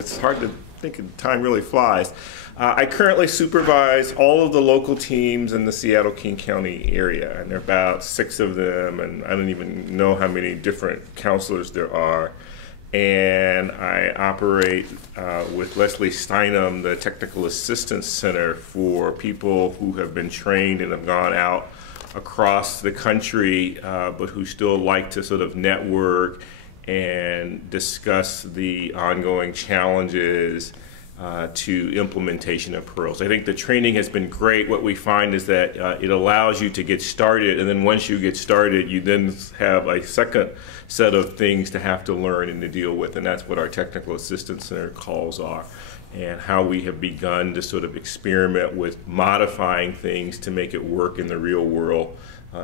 It's hard to think time really flies. I currently supervise all of the local teams in the Seattle-King County area, and there are about 6 of them, and I don't even know how many different counselors there are. And I operate with Leslie Steinem, the Technical Assistance Center for people who have been trained and have gone out across the country, but who still like to sort of network and discuss the ongoing challenges to implementation of Pearls. I think the training has been great. What we find is that it allows you to get started, and then once you get started, you then have a second set of things to have to learn and to deal with, and that's what our Technical Assistance Center calls are, and how we have begun to sort of experiment with modifying things to make it work in the real world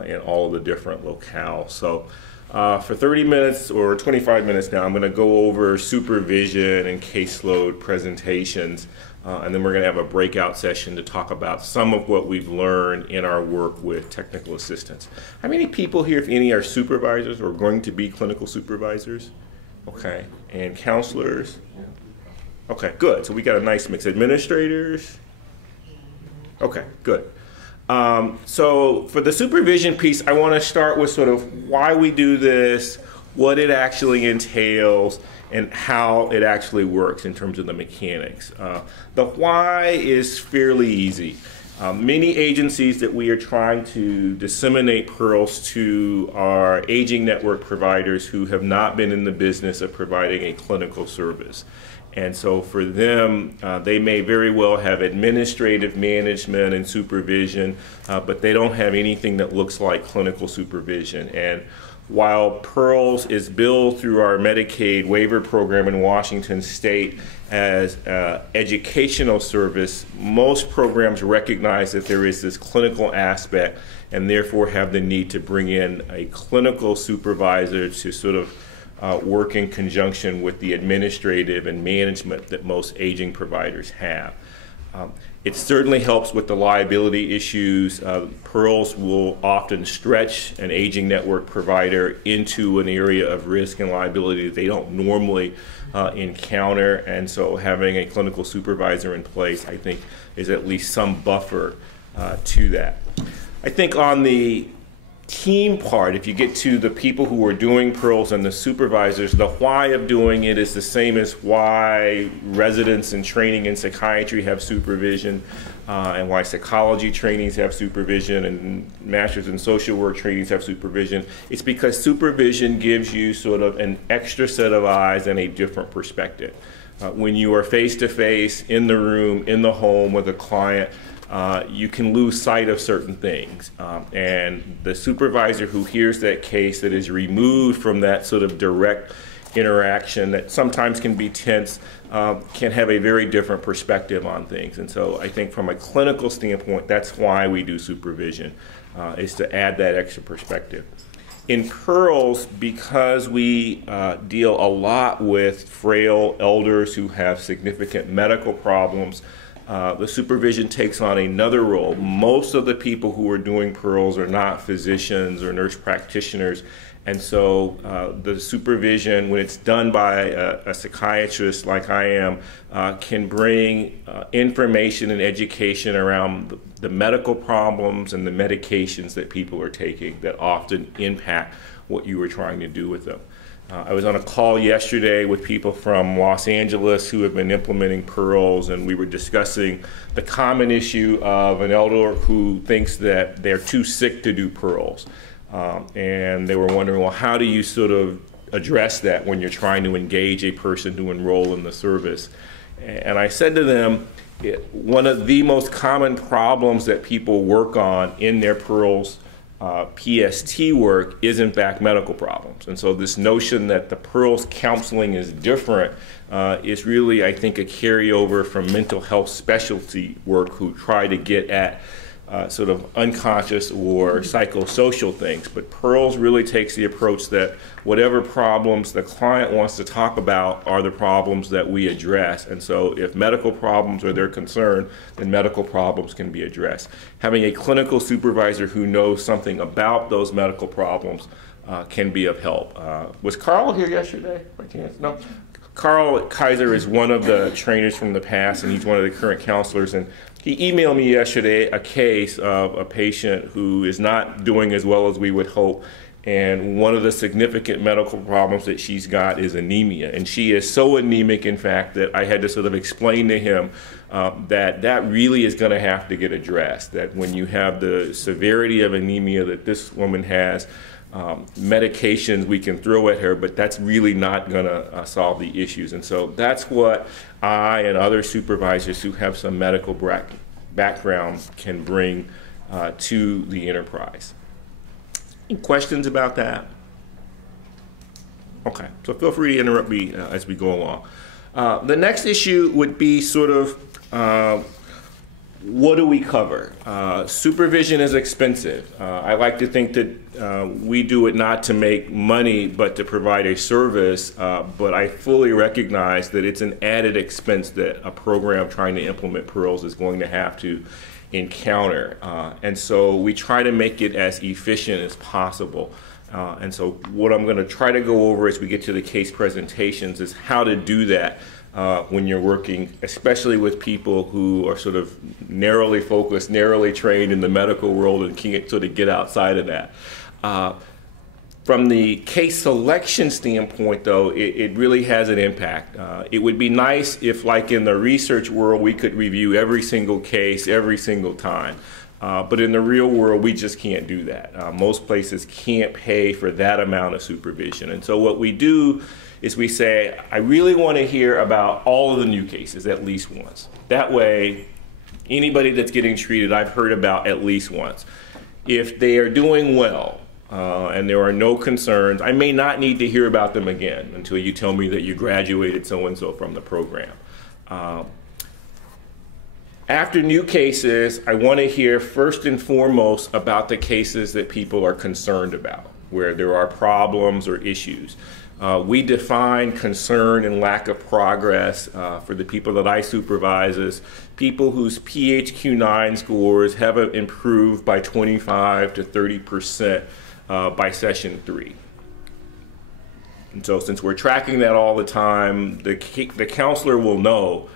in all of the different locales. So for 30 minutes or 25 minutes now, I'm going to go over supervision and caseload presentations, and then we're going to have a breakout session to talk about some of what we've learned in our work with technical assistants. How many people here, if any, are supervisors or going to be clinical supervisors? Okay. And counselors? Okay, good. So we got a nice mix. Administrators? Okay, good. So for the supervision piece, I want to start with sort of why we do this, what it actually entails, and how it actually works in terms of the mechanics. The why is fairly easy. Many agencies that we are trying to disseminate Pearls to are aging network providers who have not been in the business of providing a clinical service. And so for them, they may very well have administrative management and supervision, but they don't have anything that looks like clinical supervision. And while Pearls is billed through our Medicaid waiver program in Washington State as educational service, most programs recognize that there is this clinical aspect and therefore have the need to bring in a clinical supervisor to sort of work in conjunction with the administrative and management that most aging providers have. It certainly helps with the liability issues. Pearls will often stretch an aging network provider into an area of risk and liability that they don't normally encounter, and so having a clinical supervisor in place, I think, is at least some buffer to that. I think on the team part, if you get to the people who are doing Pearls and the supervisors, the why of doing it is the same as why residents in training in psychiatry have supervision, and why psychology trainees have supervision, and masters in social work trainees have supervision. It's because supervision gives you sort of an extra set of eyes and a different perspective. When you are face to face in the room, in the home with a client, you can lose sight of certain things. And the supervisor who hears that case that is removed from that sort of direct interaction that sometimes can be tense can have a very different perspective on things. And so I think from a clinical standpoint, that's why we do supervision, is to add that extra perspective. In Pearls, because we deal a lot with frail elders who have significant medical problems, the supervision takes on another role. Most of the people who are doing Pearls are not physicians or nurse practitioners, and so the supervision, when it's done by a psychiatrist like I am, can bring information and education around the medical problems and the medications that people are taking that often impact what you were trying to do with them. I was on a call yesterday with people from Los Angeles who have been implementing Pearls, and we were discussing the common issue of an elder who thinks that they're too sick to do Pearls. And they were wondering, well, how do you sort of address that when you're trying to engage a person to enroll in the service? And I said to them, one of the most common problems that people work on in their Pearls PST work is in fact medical problems. And so this notion that the Pearls counseling is different is really, I think, a carryover from mental health specialty work who try to get at sort of unconscious or psychosocial things. But Pearls really takes the approach that whatever problems the client wants to talk about are the problems that we address. And so if medical problems are their concern, then medical problems can be addressed. Having a clinical supervisor who knows something about those medical problems can be of help. Was Carl here yesterday by chance? No? Carl Kaiser is one of the trainers from the past, and he's one of the current counselors. And he emailed me yesterday a case of a patient who is not doing as well as we would hope. And one of the significant medical problems that she's got is anemia. And she is so anemic, in fact, that I had to sort of explain to him that really is going to have to get addressed. That when you have the severity of anemia that this woman has, medications we can throw at her, but that's really not going to solve the issues. And so that's what I and other supervisors who have some medical background can bring to the enterprise. Any questions about that? Okay, so feel free to interrupt me as we go along. The next issue would be sort of what do we cover? Supervision is expensive. I like to think that we do it not to make money, but to provide a service. But I fully recognize that it's an added expense that a program trying to implement PEARLS is going to have to encounter. And so we try to make it as efficient as possible. And so what I'm going to try to go over as we get to the case presentations is how to do that when you're working, especially with people who are sort of narrowly focused, narrowly trained in the medical world and can't sort of get outside of that. From the case selection standpoint, though, it really has an impact. It would be nice if, like in the research world, we could review every single case every single time. But in the real world, we just can't do that. Most places can't pay for that amount of supervision. And so what we do is we say, I really want to hear about all of the new cases at least once. That way, anybody that's getting treated, I've heard about at least once. If they are doing well, and there are no concerns, I may not need to hear about them again until you tell me that you graduated so-and-so from the program. After new cases, I want to hear first and foremost about the cases that people are concerned about, where there are problems or issues. We define concern and lack of progress for the people that I supervise as people whose PHQ-9 scores have improved by 25 to 30% by session 3. And so since we're tracking that all the time, the counselor will know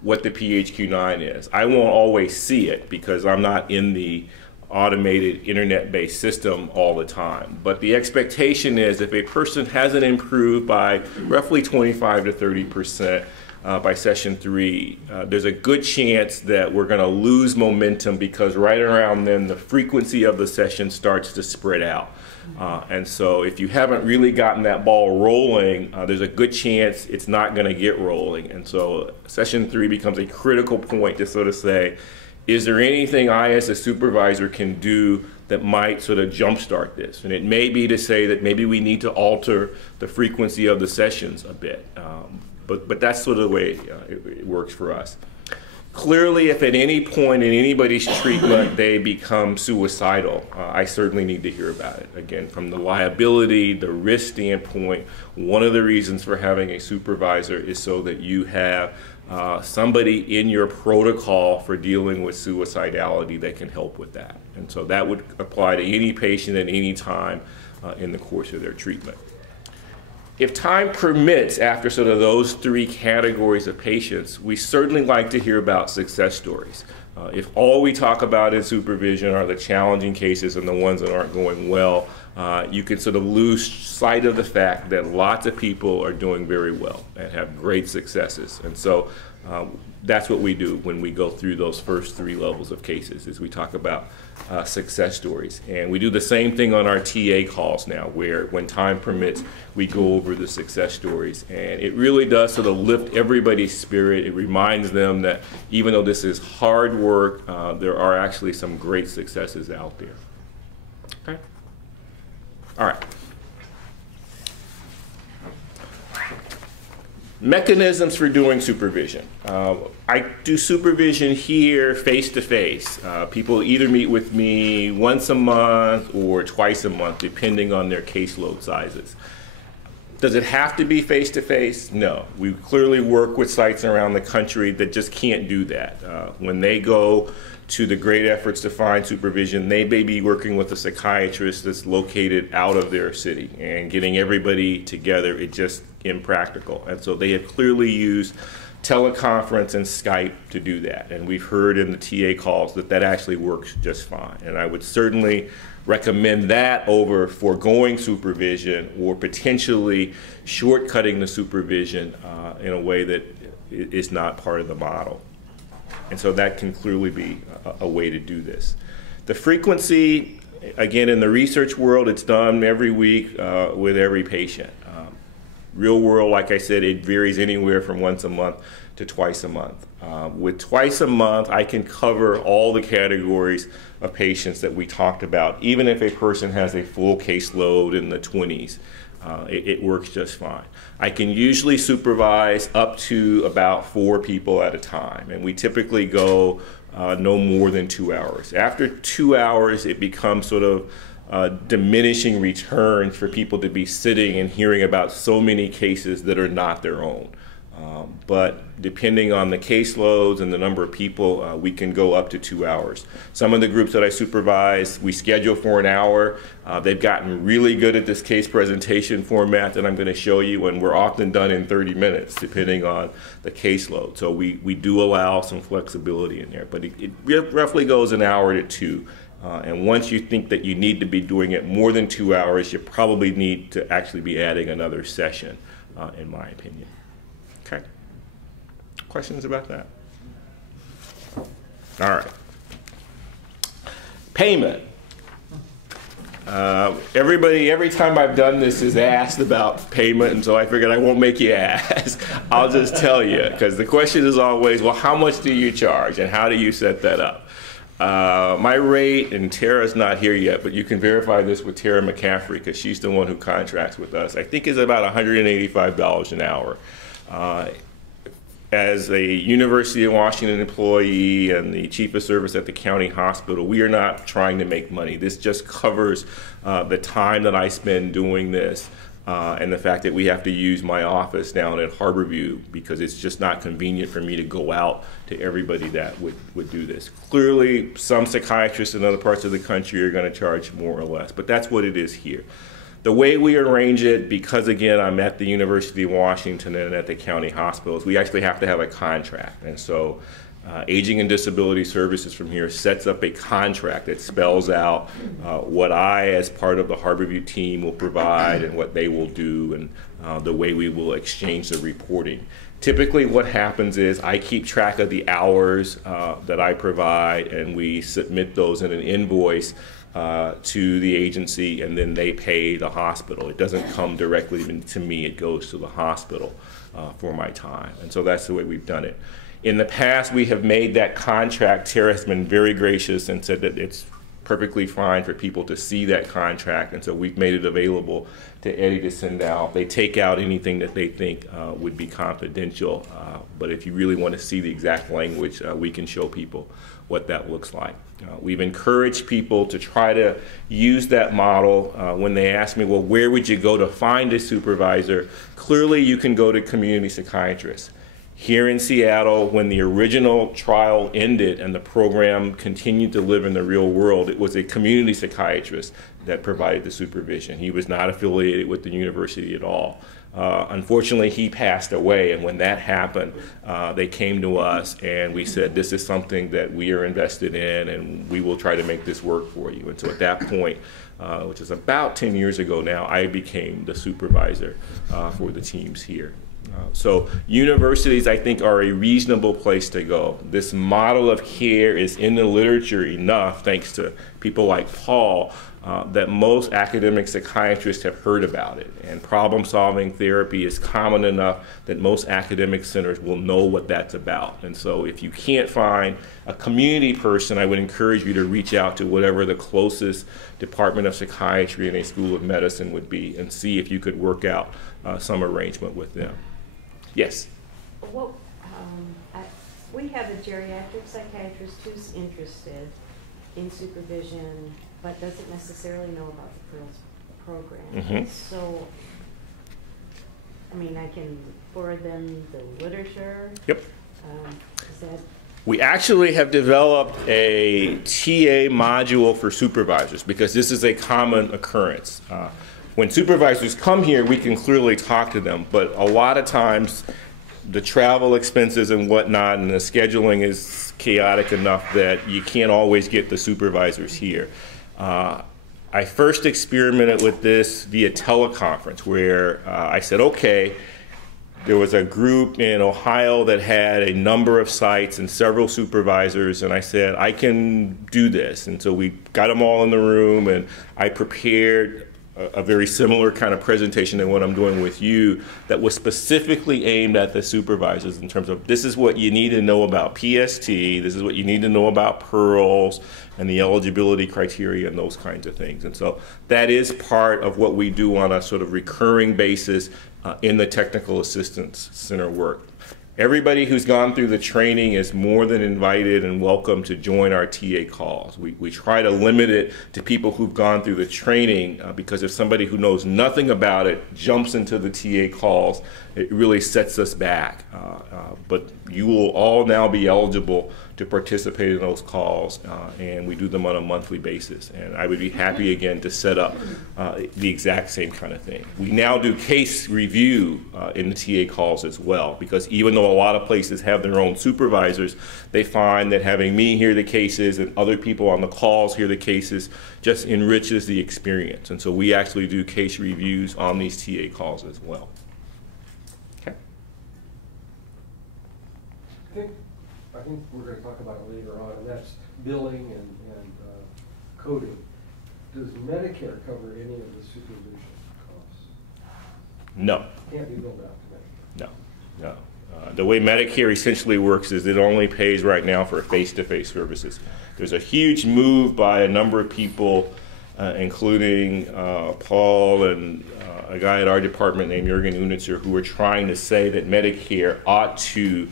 what the PHQ-9 is. I won't always see it because I'm not in the automated internet-based system all the time. But the expectation is if a person hasn't improved by roughly 25 to 30% by session 3, there's a good chance that we're going to lose momentum because right around then the frequency of the session starts to spread out. And so if you haven't really gotten that ball rolling, there's a good chance it's not going to get rolling. And so session 3 becomes a critical point to sort of say, is there anything I as a supervisor can do that might sort of jumpstart this? And it may be to say that maybe we need to alter the frequency of the sessions a bit. But that's sort of the way it works for us. Clearly, if at any point in anybody's treatment they become suicidal, I certainly need to hear about it. Again, from the liability, the risk standpoint, one of the reasons for having a supervisor is so that you have somebody in your protocol for dealing with suicidality that can help with that. And so that would apply to any patient at any time in the course of their treatment. If time permits, after sort of those 3 categories of patients, we certainly like to hear about success stories. If all we talk about in supervision are the challenging cases and the ones that aren't going well, you can sort of lose sight of the fact that lots of people are doing very well and have great successes. And so that's what we do when we go through those first 3 levels of cases, is we talk about success stories. And we do the same thing on our TA calls now, where when time permits, we go over the success stories. And it really does sort of lift everybody's spirit. It reminds them that even though this is hard work, there are actually some great successes out there. Okay? All right. Mechanisms for doing supervision. I do supervision here face-to-face. People either meet with me once a month or twice a month, depending on their caseload sizes. Does it have to be face-to-face? No. We clearly work with sites around the country that just can't do that. When they go to the great efforts to find supervision, they may be working with a psychiatrist that's located out of their city, and getting everybody together is just impractical. And so they have clearly used teleconference and Skype to do that. And we've heard in the TA calls that that actually works just fine. And I would certainly recommend that over foregoing supervision or potentially shortcutting the supervision in a way that is not part of the model. And so that can clearly be a way to do this. The frequency, again, in the research world, it's done every week with every patient. Real world, like I said, it varies anywhere from once a month to twice a month. With twice a month, I can cover all the categories of patients that we talked about, even if a person has a full caseload in the 20s. It works just fine. I can usually supervise up to about 4 people at a time, and we typically go no more than 2 hours. After 2 hours, it becomes sort of diminishing returns for people to be sitting and hearing about so many cases that are not their own. But depending on the caseloads and the number of people, we can go up to 2 hours. Some of the groups that I supervise, we schedule for an hour. They've gotten really good at this case presentation format that I'm going to show you, and we're often done in 30 minutes, depending on the caseload. So we do allow some flexibility in there, but it roughly goes an hour to 2. And once you think that you need to be doing it more than 2 hours, you probably need to actually be adding another session, in my opinion. Okay. Questions about that? All right. Payment. Everybody, every time I've done this, is asked about payment, and so I figured I won't make you ask. I'll just tell you, because the question is always, well, how much do you charge, and how do you set that up? My rate, and Tara's not here yet, but you can verify this with Tara McCaffrey, because she's the one who contracts with us, I think is about $185 an hour. As a University of Washington employee and the chief of service at the county hospital, we are not trying to make money. This just covers the time that I spend doing this and the fact that we have to use my office down at Harborview because it's just not convenient for me to go out to everybody that would do this. Clearly, some psychiatrists in other parts of the country are going to charge more or less, but that's what it is here. The way we arrange it, because again, I'm at the University of Washington and at the county hospitals, we actually have to have a contract. And so Aging and Disability Services from here sets up a contract that spells out what I, as part of the Harborview team, will provide and what they will do and the way we will exchange the reporting. Typically what happens is I keep track of the hours that I provide, and we submit those in an invoice to the agency, and then they pay the hospital. It doesn't come directly even to me, it goes to the hospital for my time. And so that's the way we've done it. In the past, we have made that contract. Tara has been very gracious and said that it's perfectly fine for people to see that contract, and so we've made it available to Eddie to send out. They take out anything that they think would be confidential, but if you really want to see the exact language, we can show people what that looks like. We've encouraged people to try to use that model when they ask me, well, where would you go to find a supervisor? Clearly, you can go to community psychiatrists. Here in Seattle, when the original trial ended and the program continued to live in the real world, it was a community psychiatrist that provided the supervision. He was not affiliated with the university at all. Unfortunately, he passed away, and when that happened, they came to us and we said, this is something that we are invested in and we will try to make this work for you. And so at that point, which is about 10 years ago now, I became the supervisor for the teams here. So universities, I think, are a reasonable place to go. This model of care is in the literature enough, thanks to people like Paul, that most academic psychiatrists have heard about it. And problem-solving therapy is common enough that most academic centers will know what that's about. And so if you can't find a community person, I would encourage you to reach out to whatever the closest department of psychiatry in a school of medicine would be and see if you could work out some arrangement with them. Yes? Well, we have a geriatric psychiatrist who's interested in supervision, but doesn't necessarily know about the PEARLS program. Mm-hmm. So I mean, I can forward them the literature. Yep. Is that? We actually have developed a TA module for supervisors because this is a common occurrence. When supervisors come here, we can clearly talk to them, but a lot of times the travel expenses and whatnot and the scheduling is chaotic enough that you can't always get the supervisors here. I first experimented with this via teleconference where I said, okay, there was a group in Ohio that had a number of sites and several supervisors, and I said, I can do this. And so we got them all in the room, and I prepared a very similar kind of presentation than what I'm doing with you that was specifically aimed at the supervisors in terms of this is what you need to know about PST, this is what you need to know about PEARLS and the eligibility criteria and those kinds of things. And so that is part of what we do on a sort of recurring basis in the Technical Assistance Center work. Everybody who's gone through the training is more than invited and welcome to join our TA calls. We try to limit it to people who've gone through the training because if somebody who knows nothing about it jumps into the TA calls, it really sets us back. But you will all now be eligible to participate in those calls, and we do them on a monthly basis. And I would be happy again to set up the exact same kind of thing. We now do case review in the TA calls as well, because even though a lot of places have their own supervisors, they find that having me hear the cases and other people on the calls hear the cases just enriches the experience. And so we actually do case reviews on these TA calls as well. Okay. I think we're going to talk about it later on, and that's billing and coding. Does Medicare cover any of the supervision costs? No. Can't be billed out to Medicare. No, no. The way Medicare essentially works is it only pays right now for face-to-face services. There's a huge move by a number of people, including Paul and a guy at our department named Jürgen Unitzer, who are trying to say that Medicare ought to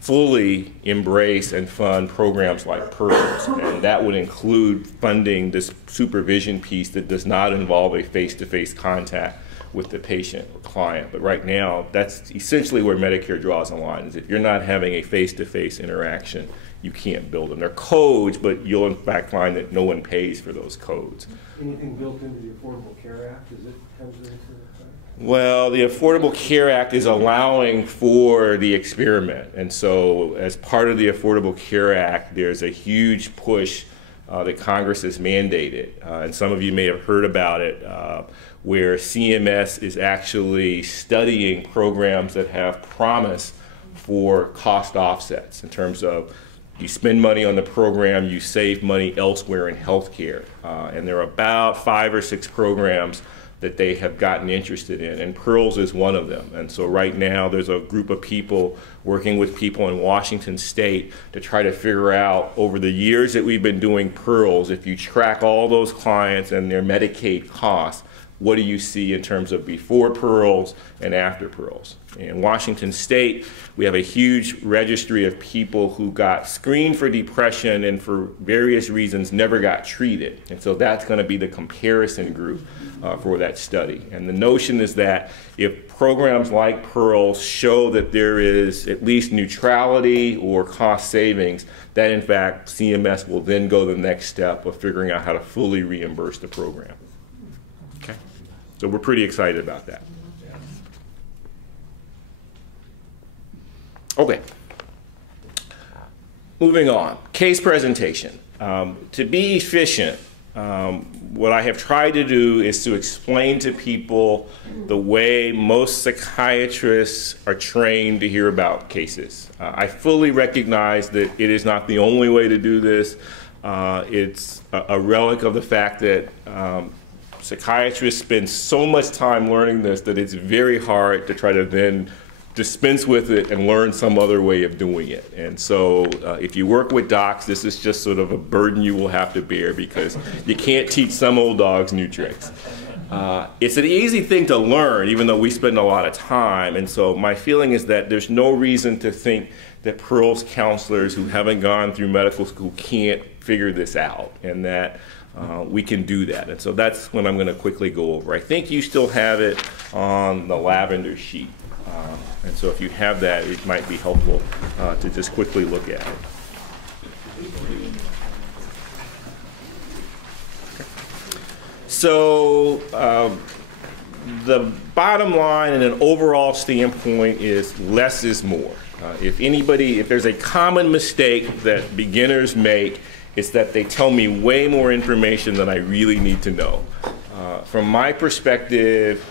fully embrace and fund programs like PEARLS, and that would include funding this supervision piece that does not involve a face-to-face contact with the patient or client. But right now, that's essentially where Medicare draws a line, is if you're not having a face-to-face interaction, you can't bill them. They're codes, but you'll in fact find that no one pays for those codes. Anything built into the Affordable Care Act, is it comes into effect? Well, the Affordable Care Act is allowing for the experiment. And so as part of the Affordable Care Act, there's a huge push that Congress has mandated. And some of you may have heard about it, where CMS is actually studying programs that have promise for cost offsets in terms of you spend money on the program, you save money elsewhere in healthcare. And there are about 5 or 6 programs that they have gotten interested in, and PEARLS is one of them. And so right now there's a group of people working with people in Washington State to try to figure out, over the years that we've been doing PEARLS, if you track all those clients and their Medicaid costs, what do you see in terms of before PEARLS and after PEARLS? In Washington State, we have a huge registry of people who got screened for depression and for various reasons never got treated. And so that's going to be the comparison group for that study. And the notion is that if programs like PEARLS show that there is at least neutrality or cost savings, that in fact CMS will then go the next step of figuring out how to fully reimburse the program. Okay. So we're pretty excited about that. Okay. Moving on. Case presentation. To be efficient, what I have tried to do is to explain to people the way most psychiatrists are trained to hear about cases. I fully recognize that it is not the only way to do this. It's a relic of the fact that psychiatrists spend so much time learning this that it's very hard to try to then dispense with it and learn some other way of doing it. And so if you work with docs, this is just sort of a burden you will have to bear because you can't teach some old dogs new tricks. It's an easy thing to learn, even though we spend a lot of time. And so my feeling is that there's no reason to think that PEARLS counselors who haven't gone through medical school can't figure this out, and that we can do that. And so that's what I'm going to quickly go over. I think you still have it on the lavender sheet. And so if you have that, it might be helpful to just quickly look at it. So the bottom line in an overall standpoint is less is more. If there's a common mistake that beginners make, it's that they tell me way more information than I really need to know. From my perspective,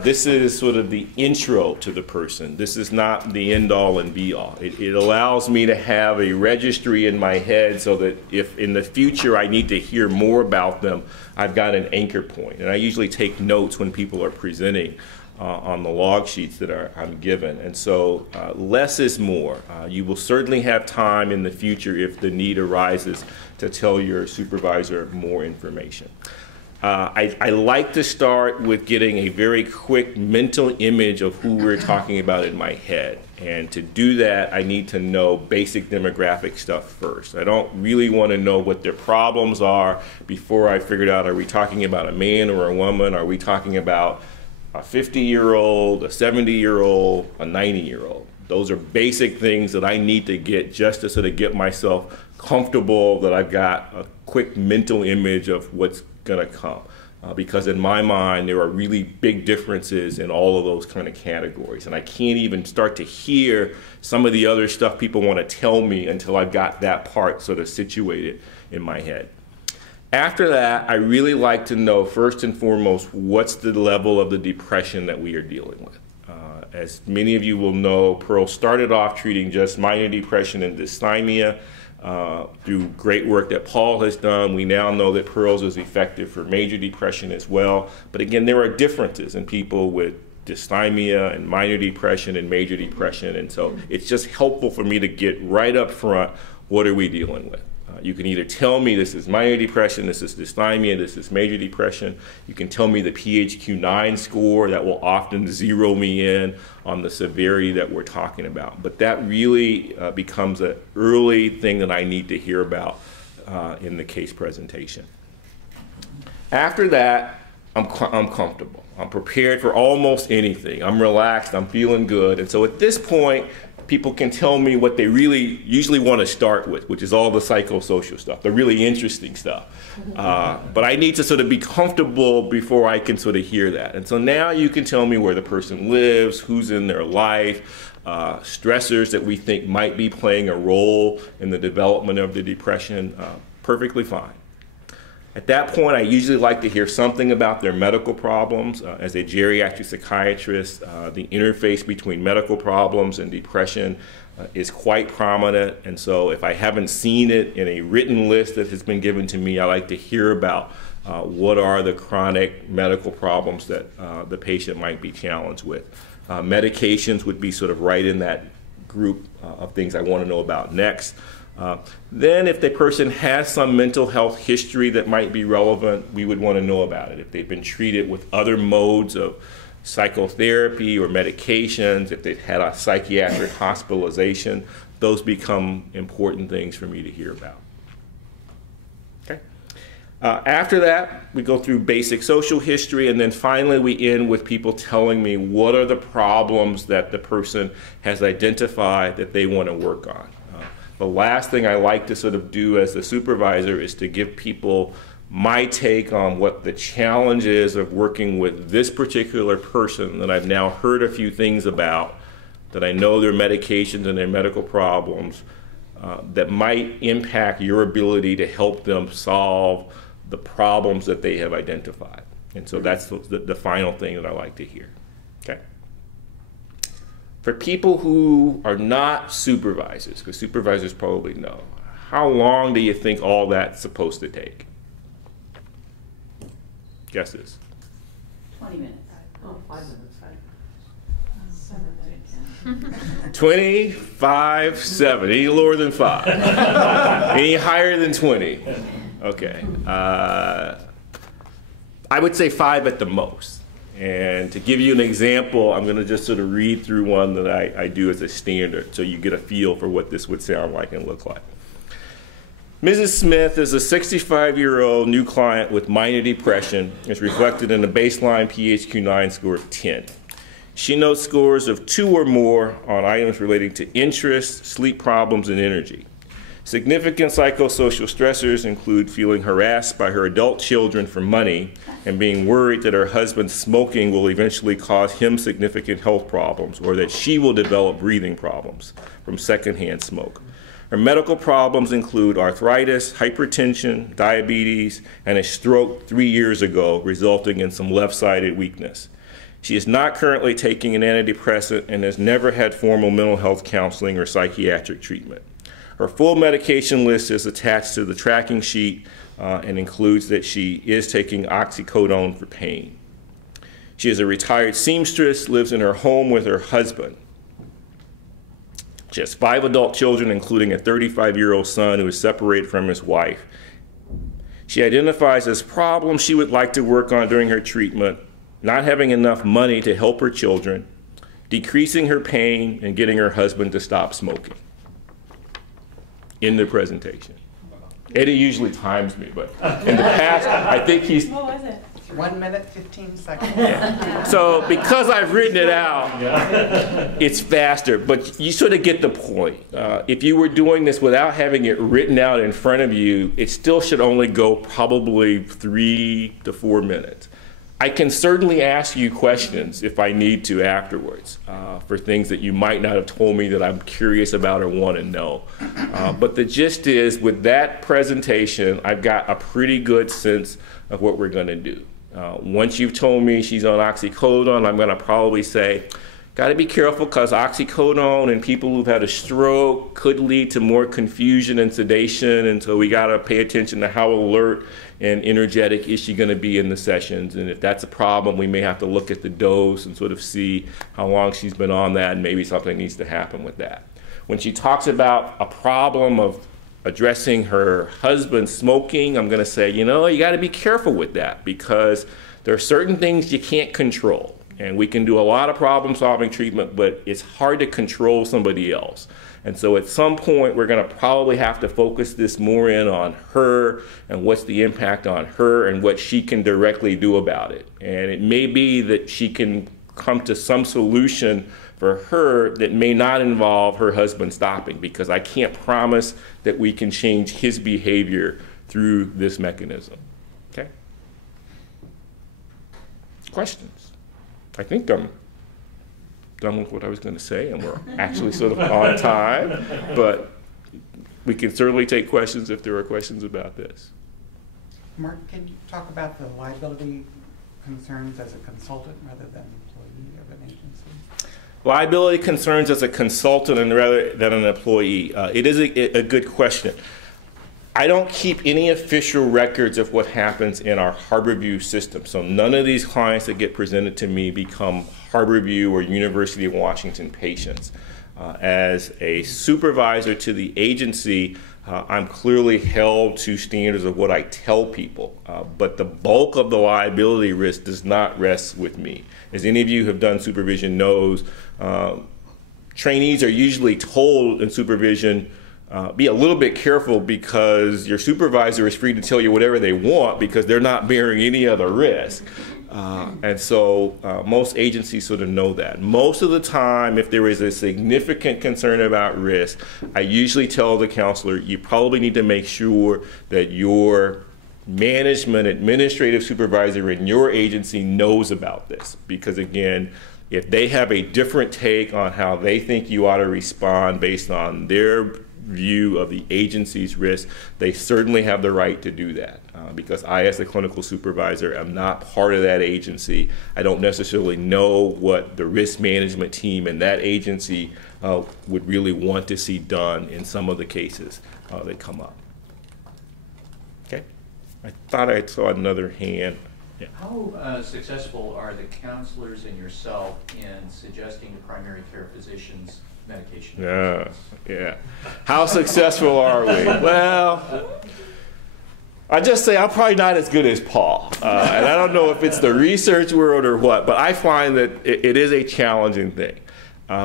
this is sort of the intro to the person. This is not the end-all and be-all. It allows me to have a registry in my head so that if in the future I need to hear more about them, I've got an anchor point. And I usually take notes when people are presenting on the log sheets that I'm given. And so less is more. You will certainly have time in the future if the need arises to tell your supervisor more information. I like to start with getting a very quick mental image of who we're talking about in my head. And to do that, I need to know basic demographic stuff first. I don't really want to know what their problems are before I figured out, are we talking about a man or a woman? Are we talking about a 50-year-old, a 70-year-old, a 90-year-old? Those are basic things that I need to get just to sort of get myself comfortable that I've got a quick mental image of what's going to come. Because in my mind, there are really big differences in all of those kind of categories. And I can't even start to hear some of the other stuff people want to tell me until I've got that part sort of situated in my head. After that, I really like to know, first and foremost, what's the level of the depression that we are dealing with. As many of you will know, Pearl started off treating just minor depression and dysthymia. Through great work that Paul has done, we now know that Pearls is effective for major depression as well. But again, there are differences in people with dysthymia and minor depression and major depression. And so it's just helpful for me to get right up front, what are we dealing with? You can either tell me this is minor depression, this is dysthymia, this is major depression. You can tell me the PHQ-9 score. That will often zero me in on the severity that we're talking about. But that really becomes an early thing that I need to hear about in the case presentation. After that, I'm comfortable. I'm prepared for almost anything. I'm relaxed, I'm feeling good. And so at this point, people can tell me what they really usually want to start with, which is all the psychosocial stuff, the really interesting stuff. But I need to sort of be comfortable before I can sort of hear that. And so now you can tell me where the person lives, who's in their life, stressors that we think might be playing a role in the development of the depression, perfectly fine. At that point, I usually like to hear something about their medical problems. As a geriatric psychiatrist, the interface between medical problems and depression is quite prominent. And so if I haven't seen it in a written list that has been given to me, I like to hear about what are the chronic medical problems that the patient might be challenged with. Medications would be sort of right in that group of things I want to know about next. Then if the person has some mental health history that might be relevant, we would want to know about it. If they've been treated with other modes of psychotherapy or medications, if they've had a psychiatric hospitalization, those become important things for me to hear about. Okay. After that, we go through basic social history, and then finally we end with people telling me what are the problems that the person has identified that they want to work on. The last thing I like to sort of do as the supervisor is to give people my take on what the challenge is of working with this particular person that I've now heard a few things about, that I know their medications and their medical problems, that might impact your ability to help them solve the problems that they have identified. And so that's the final thing that I like to hear. Okay. For people who are not supervisors, because supervisors probably know, how long do you think all that's supposed to take? Guesses? 20 minutes. Oh, 5 minutes. 25, 7. Any lower than 5? Any higher than 20? Okay. I would say 5 at the most. And to give you an example, I'm going to just sort of read through one that I do as a standard so you get a feel for what this would sound like and look like. Mrs. Smith is a 65-year-old new client with minor depression. It's reflected in a baseline PHQ-9 score of 10. She notes scores of 2 or more on items relating to interest, sleep problems, and energy. Significant psychosocial stressors include feeling harassed by her adult children for money and being worried that her husband's smoking will eventually cause him significant health problems or that she will develop breathing problems from secondhand smoke. Her medical problems include arthritis, hypertension, diabetes, and a stroke 3 years ago, resulting in some left-sided weakness. She is not currently taking an antidepressant and has never had formal mental health counseling or psychiatric treatment. Her full medication list is attached to the tracking sheet and includes that she is taking oxycodone for pain. She is a retired seamstress, lives in her home with her husband. She has 5 adult children, including a 35-year-old son who is separated from his wife. She identifies as problems she would like to work on during her treatment: not having enough money to help her children, decreasing her pain, and getting her husband to stop smoking. In the presentation. Eddie usually times me, but in the past, I think he's... What was it? 1 minute, 15 seconds. Yeah. So because I've written it out, it's faster, but you sort of get the point. If you were doing this without having it written out in front of you, it still should only go probably 3 to 4 minutes. I can certainly ask you questions if I need to afterwards for things that you might not have told me that I'm curious about or want to know. But the gist is, with that presentation, I've got a pretty good sense of what we're going to do. Once you've told me she's on oxycodone, I'm going to probably say, got to be careful because oxycodone in people who've had a stroke could lead to more confusion and sedation, and so we got to pay attention to how alert and energetic is she going to be in the sessions. And if that's a problem, we may have to look at the dose and sort of see how long she's been on that, and maybe something needs to happen with that. When she talks about a problem of addressing her husband smoking, I'm going to say, you know, you got to be careful with that because there are certain things you can't control. And we can do a lot of problem-solving treatment, but it's hard to control somebody else. And so at some point, we're going to probably have to focus this more in on her and what's the impact on her and what she can directly do about it. And it may be that she can come to some solution for her that may not involve her husband stopping, because I can't promise that we can change his behavior through this mechanism. Okay? Questions? I think I'm done with what I was going to say, and we're actually sort of on time, but we can certainly take questions if there are questions about this. Mark, can you talk about the liability concerns as a consultant rather than employee of an agency? Liability concerns as a consultant and rather than an employee. It is a good question. I don't keep any official records of what happens in our Harborview system. So none of these clients that get presented to me become Harborview or University of Washington patients. As a supervisor to the agency, I'm clearly held to standards of what I tell people. But the bulk of the liability risk does not rest with me. As any of you who have done supervision knows, trainees are usually told in supervision, be a little bit careful because your supervisor is free to tell you whatever they want because they're not bearing any other risk. And so most agencies sort of know that. Most of the time, if there is a significant concern about risk, I usually tell the counselor, you probably need to make sure that your management, administrative supervisor in your agency knows about this. Because again, if they have a different take on how they think you ought to respond based on their view of the agency's risk, they certainly have the right to do that. Because I, as a clinical supervisor, am not part of that agency. I don't necessarily know what the risk management team in that agency would really want to see done in some of the cases that come up. Okay? I thought I saw another hand. Yeah. How successful are the counselors and yourself in suggesting to primary care physicians medication? Yeah. How successful are we? Well, I just say I'm probably not as good as Paul. And I don't know if it's the research world or what, but I find that it is a challenging thing.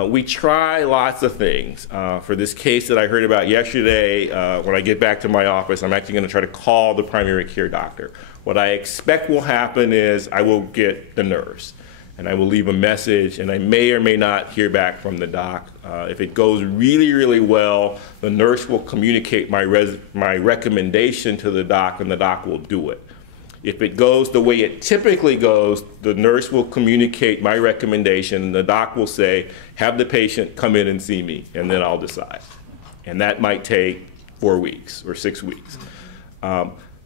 We try lots of things. For this case that I heard about yesterday, when I get back to my office, I'm actually going to try to call the primary care doctor. What I expect will happen is I will get the nurse, and I will leave a message, and I may or may not hear back from the doc. If it goes really, really well, the nurse will communicate my recommendation to the doc, and the doc will do it. If it goes the way it typically goes, the nurse will communicate my recommendation, and the doc will say, have the patient come in and see me, and then I'll decide. And that might take 4 weeks or 6 weeks.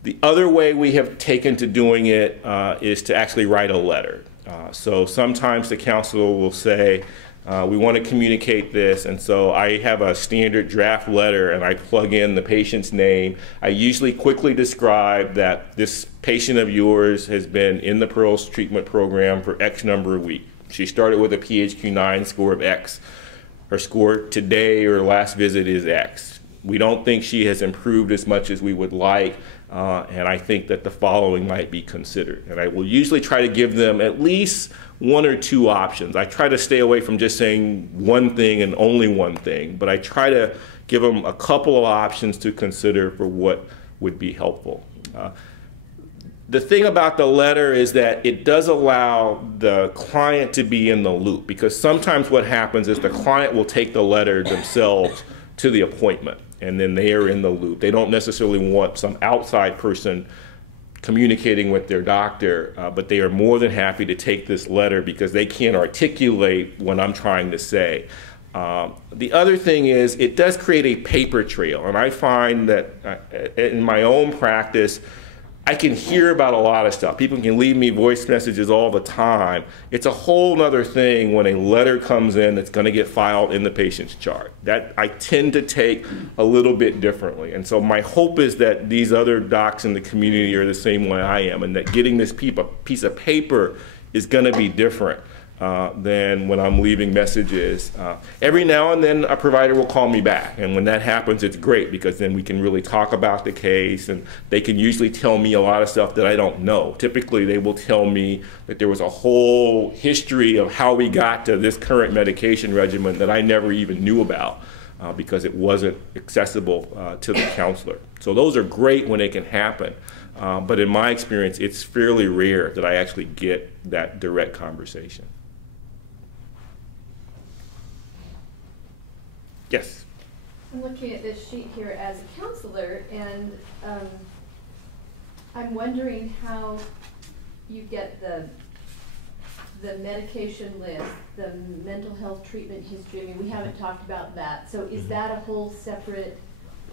The other way we have taken to doing it is to actually write a letter. So sometimes the counselor will say, we want to communicate this, and so I have a standard draft letter and I plug in the patient's name. I usually quickly describe that this patient of yours has been in the Pearls treatment program for X number of weeks. She started with a PHQ-9 score of X. Her score today or last visit is X. We don't think she has improved as much as we would like, and I think that the following might be considered. And I will usually try to give them at least 1 or 2 options. I try to stay away from just saying one thing and only one thing, but I try to give them a couple of options to consider for what would be helpful. The thing about the letter is that it does allow the client to be in the loop, because sometimes what happens is the client will take the letter themselves to the appointment, and then they are in the loop. They don't necessarily want some outside person communicating with their doctor, but they are more than happy to take this letter because they can't articulate what I'm trying to say. The other thing is it does create a paper trail, and I find that in my own practice, I can hear about a lot of stuff. People can leave me voice messages all the time. It's a whole other thing when a letter comes in that's going to get filed in the patient's chart. That I tend to take a little bit differently. And so my hope is that these other docs in the community are the same way I am, and that getting this piece of paper is going to be different than when I'm leaving messages. Every now and then a provider will call me back, and when that happens it's great because then we can really talk about the case, and they can usually tell me a lot of stuff that I don't know. Typically they will tell me that there was a whole history of how we got to this current medication regimen that I never even knew about because it wasn't accessible to the counselor. So those are great when it can happen. But in my experience, it's fairly rare that I actually get that direct conversation. Yes? I'm looking at this sheet here as a counselor, and I'm wondering how you get the medication list, the mental health treatment history. I mean, we haven't talked about that. So is that a whole separate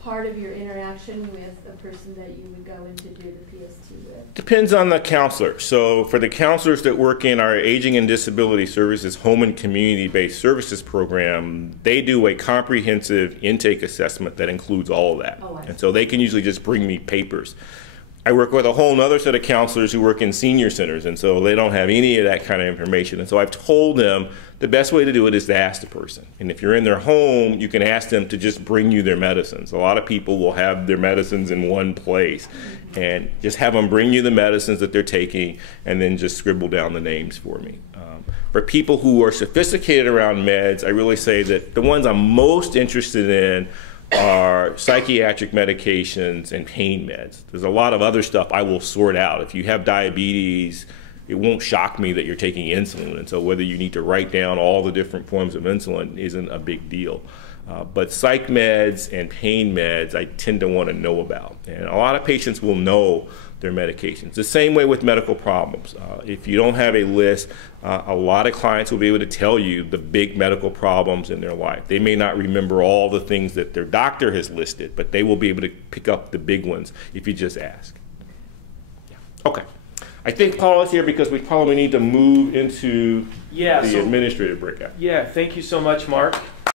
part of your interaction with a person that you would go in to do the PST with? Depends on the counselor. So for the counselors that work in our Aging and Disability Services Home and Community-Based Services Program, they do a comprehensive intake assessment that includes all of that. Oh, and so they can usually just bring me papers. I work with a whole other set of counselors who work in senior centers, and so they don't have any of that kind of information. And so I've told them the best way to do it is to ask the person. And if you're in their home, you can ask them to just bring you their medicines. A lot of people will have their medicines in one place, and just have them bring you the medicines that they're taking and then just scribble down the names for me. For people who are sophisticated around meds, I really say that the ones I'm most interested in are psychiatric medications and pain meds. There's a lot of other stuff I will sort out. If you have diabetes, it won't shock me that you're taking insulin, and so whether you need to write down all the different forms of insulin isn't a big deal. But psych meds and pain meds I tend to want to know about, and a lot of patients will know their medications. The same way with medical problems. If you don't have a list, a lot of clients will be able to tell you the big medical problems in their life. They may not remember all the things that their doctor has listed, but they will be able to pick up the big ones if you just ask. Yeah. Okay. I think Paul is here because we probably need to move into the administrative breakout. Yeah, thank you so much, Mark.